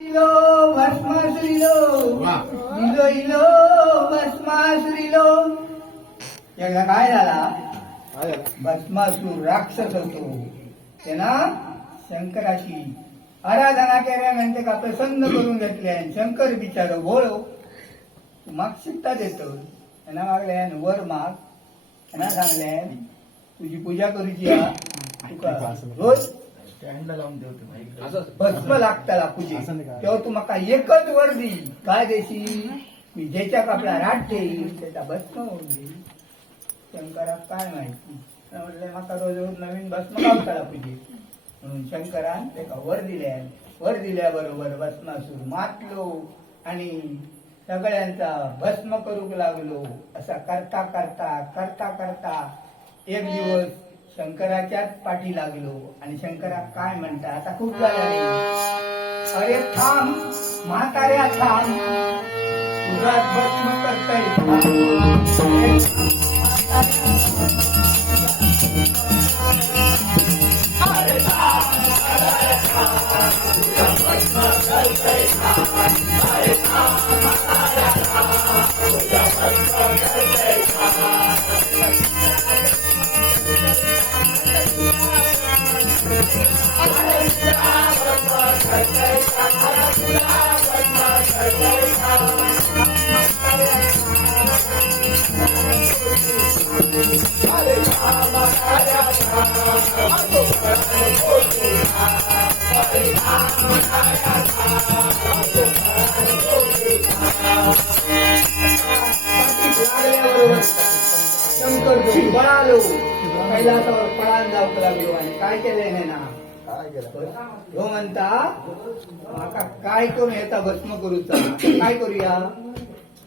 इलो भस्मासुरीलो इलो इलो भस्मासुरीलो. एकदा काय झाला, भस्मासूर राक्षस होतो. त्यांना शंकराची आराधना केल्यानंतर का प्रसन्न करून घेतले. शंकर बिचारो भोळो मागशिकता देतो. त्यांना मागल्यान वर माग. त्यांना सांगल्या तुझी पूजा करूची हा, तुका रोज भस्म लागताला पूजे. तेव्हा तू माका एकच वर दी. काय देशी? मी ज्याच्या आपला राट देईल त्याचा भस्म होऊन देईल. शंकराक काय माहिती, म्हटले माका रोज रोज नवीन भस्म लावताला पूजे. म्हणून शंकरान त्याला वर दिल्या. वर दिल्याबरोबर भस्मासूर मातलो आणि सगळ्यांचा भस्म करूक लागलो. असा करता करता करता करता एक दिवस शंकराच्याच पाठी लागलो. आणि शंकरा काय म्हणता, आता खूप झालं नाही. अरे थांब म्हाताऱ्या थांब, तुझा भस्म करता शंकर पळालो. कैलासावर पळायला जाऊ लागलो. आणि काय केलंय ना, हो म्हणता माका काय करून येता भस्म करूचा. काय करूया,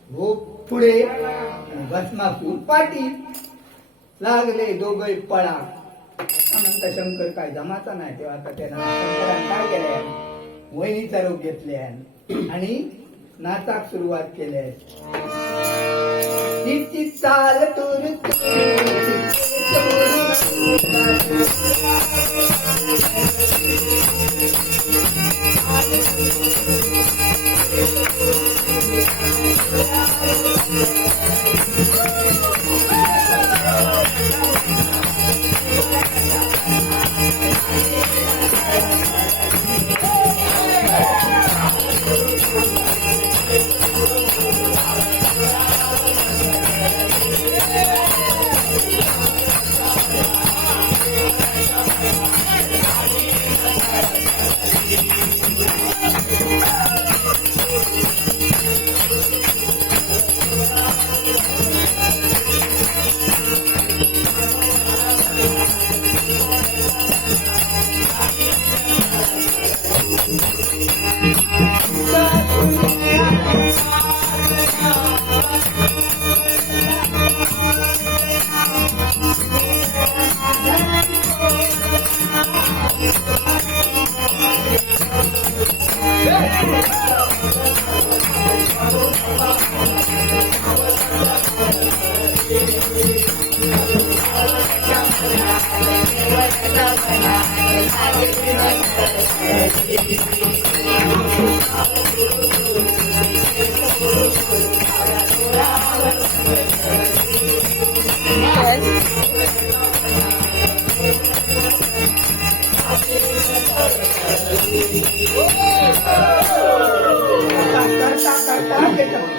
हो पुढे भस्मासूर पाठी लागले. दोघे पळा. म्हणता शंकर काय जमाचा नाही. तेव्हा आता त्यांना शंकराने काय केलंय, वहिनीचा रूप घेतले आणि नाचाक सुरुवात केली. तिची चाल तुर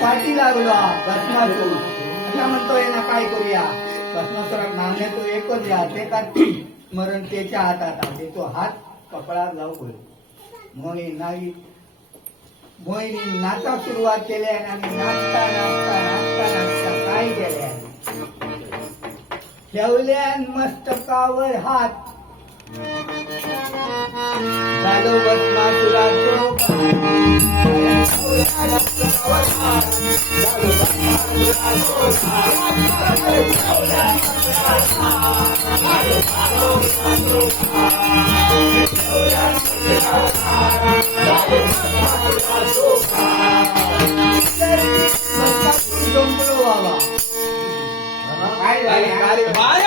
पाठी लागलो. भस्मासूर आता म्हणतोय ना काय करूया. भस्मासुरात नामने तो एकच या ते का स्मरण त्याच्या हातात आहे. तो हात कपळात जाऊ बोल. मोहिनी नाचा सुरुवात केली. आणि नाचता नाचता नाचता नाचता काय केल्या, ठेवल्यान मस्तकावर हात. झालो भस्मासुराचो काय